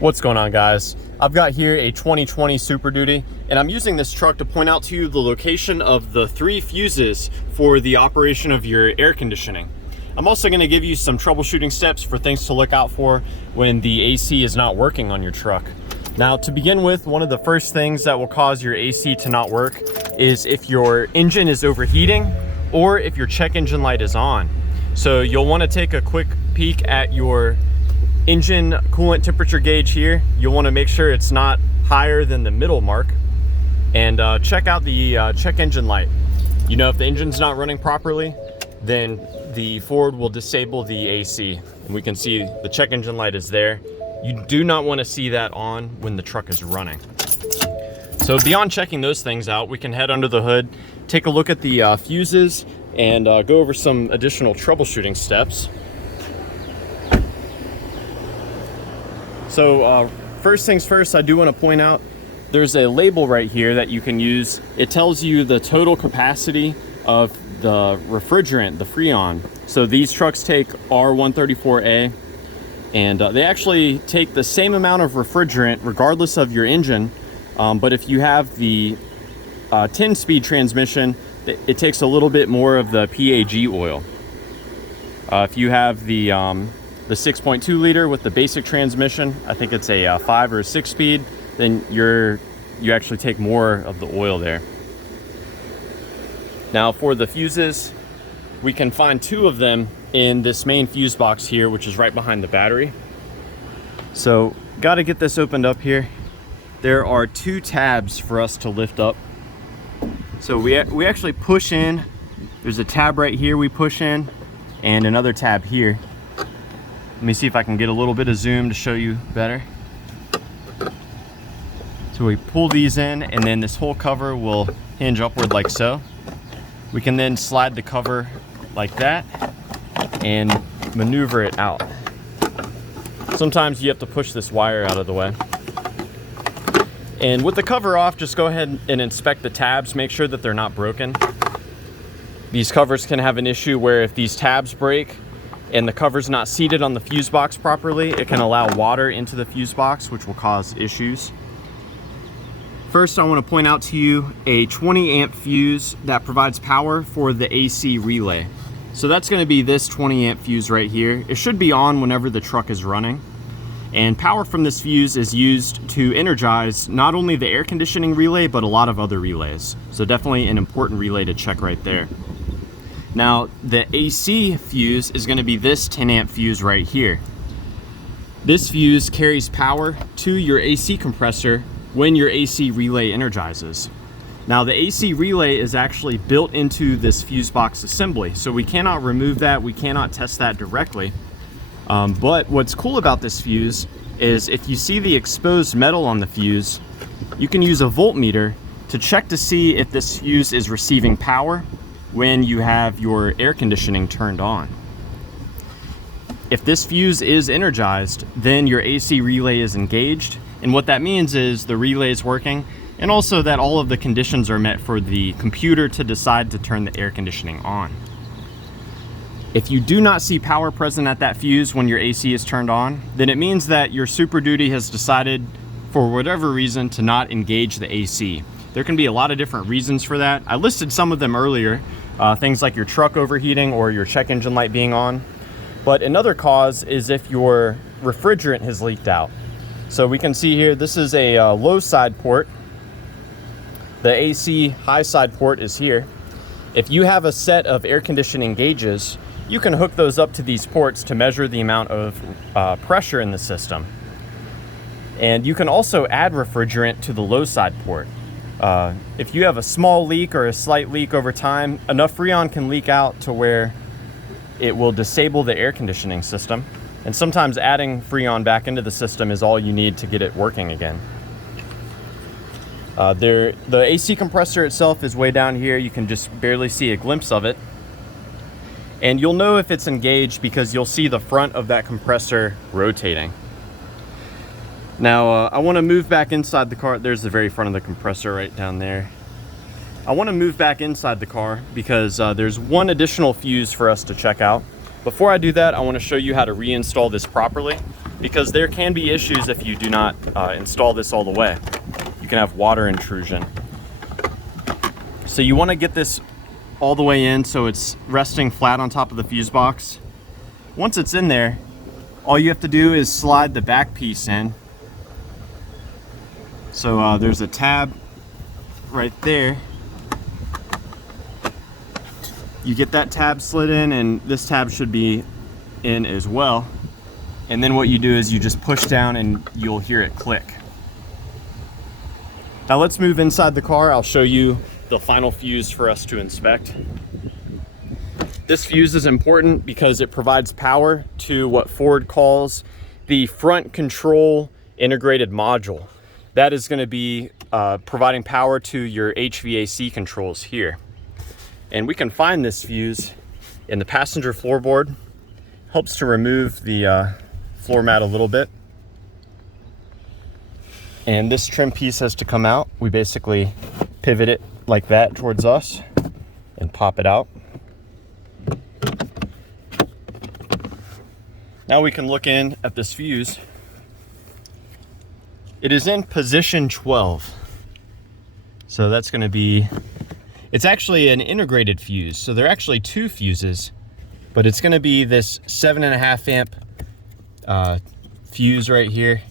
What's going on, guys? I've got here a 2020 Superduty, and I'm using this truck to point out to you the location of the 3 fuses for the operation of your air conditioning. I'm also going to give you some troubleshooting steps for things to look out for when the AC is not working on your truck. Now, to begin with, one of the first things that will cause your AC to not work is if your engine is overheating or if your check engine light is on. So you'll want to take a quick peek at your engine coolant temperature gauge here. You'll want to make sure it's not higher than the middle mark, and check out the check engine light. You know, if the engine's not running properly, then the Ford will disable the AC, and we can see the check engine light is there. You do not want to see that on when the truck is running. So beyond checking those things out, we can head under the hood, take a look at the fuses, and go over some additional troubleshooting steps. So first things first, I do want to point out there's a label right here that you can use. It tells you the total capacity of the refrigerant, the Freon. So these trucks take R134A, and they actually take the same amount of refrigerant regardless of your engine. But if you have the 10-speed transmission, it takes a little bit more of the PAG oil. If you have the 6.2 liter with the basic transmission, I think it's a 5 or 6 speed, then you actually take more of the oil there. Now for the fuses, we can find 2 of them in this main fuse box here, which is right behind the battery. So got to get this opened up here. There are 2 tabs for us to lift up. So we actually push in. There's a tab right here we push in, and another tab here. Let me see if I can get a little bit of zoom to show you better. So we pull these in, and then this whole cover will hinge upward like so. We can then slide the cover like that and maneuver it out. Sometimes you have to push this wire out of the way. And with the cover off, just go ahead and inspect the tabs, make sure that they're not broken. These covers can have an issue where if these tabs break and the cover's not seated on the fuse box properly, it can allow water into the fuse box, which will cause issues. First, I want to point out to you a 20 amp fuse that provides power for the AC relay. So that's going to be this 20 amp fuse right here. It should be on whenever the truck is running. And power from this fuse is used to energize not only the air conditioning relay, but a lot of other relays. So definitely an important relay to check right there. Now, the AC fuse is going to be this 10 amp fuse right here. This fuse carries power to your AC compressor when your AC relay energizes. Now, the AC relay is actually built into this fuse box assembly, so we cannot remove that, we cannot test that directly. But what's cool about this fuse is if you see the exposed metal on the fuse, you can use a voltmeter to check to see if this fuse is receiving power when you have your air conditioning turned on. If this fuse is energized, then your AC relay is engaged, and what that means is the relay is working, and also that all of the conditions are met for the computer to decide to turn the air conditioning on. If you do not see power present at that fuse when your AC is turned on, then it means that your Superduty has decided, for whatever reason, to not engage the AC. There can be a lot of different reasons for that. I listed some of them earlier, things like your truck overheating or your check engine light being on. But another cause is if your refrigerant has leaked out. So we can see here, this is a low side port. The AC high side port is here. If you have a set of air conditioning gauges, you can hook those up to these ports to measure the amount of pressure in the system. And you can also add refrigerant to the low side port. If you have a small leak or a slight leak over time, enough Freon can leak out to where it will disable the air conditioning system. And sometimes adding Freon back into the system is all you need to get it working again. The AC compressor itself is way down here. You can just barely see a glimpse of it. And you'll know if it's engaged because you'll see the front of that compressor rotating. Now, I want to move back inside the car. There's the very front of the compressor right down there. I want to move back inside the car because there's one additional fuse for us to check out. Before I do that, I want to show you how to reinstall this properly. because there can be issues if you do not install this all the way. You can have water intrusion. So you want to get this all the way in so it's resting flat on top of the fuse box. Once it's in there, all you have to do is slide the back piece in. So there's a tab right there. You get that tab slid in, and this tab should be in as well. And then what you do is you just push down and you'll hear it click. Now let's move inside the car. I'll show you the final fuse for us to inspect. This fuse is important because it provides power to what Ford calls the front control integrated module. That is going to be providing power to your HVAC controls here. And we can find this fuse in the passenger floorboard. Helps to remove the floor mat a little bit. And this trim piece has to come out. We basically pivot it like that towards us and pop it out. Now we can look in at this fuse. It is in position 12. So that's going to be, it's actually an integrated fuse. So there are actually two fuses, but it's going to be this 7.5 amp fuse right here.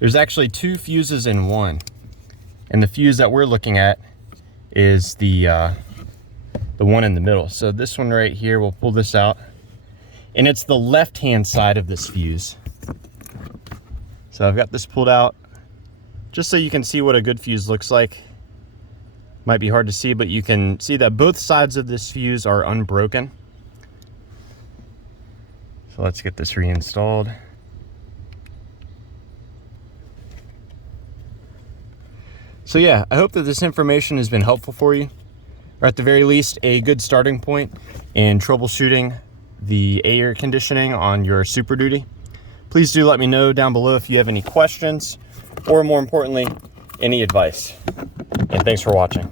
There's actually two fuses in one. And the fuse that we're looking at is the one in the middle. So this one right here, we'll pull this out. And it's the left-hand side of this fuse. So I've got this pulled out just so you can see what a good fuse looks like. Might be hard to see, but you can see that both sides of this fuse are unbroken. So let's get this reinstalled. So yeah, I hope that this information has been helpful for you, or at the very least, a good starting point in troubleshooting the air conditioning on your Superduty. Please do let me know down below if you have any questions, or more importantly, any advice. And thanks for watching.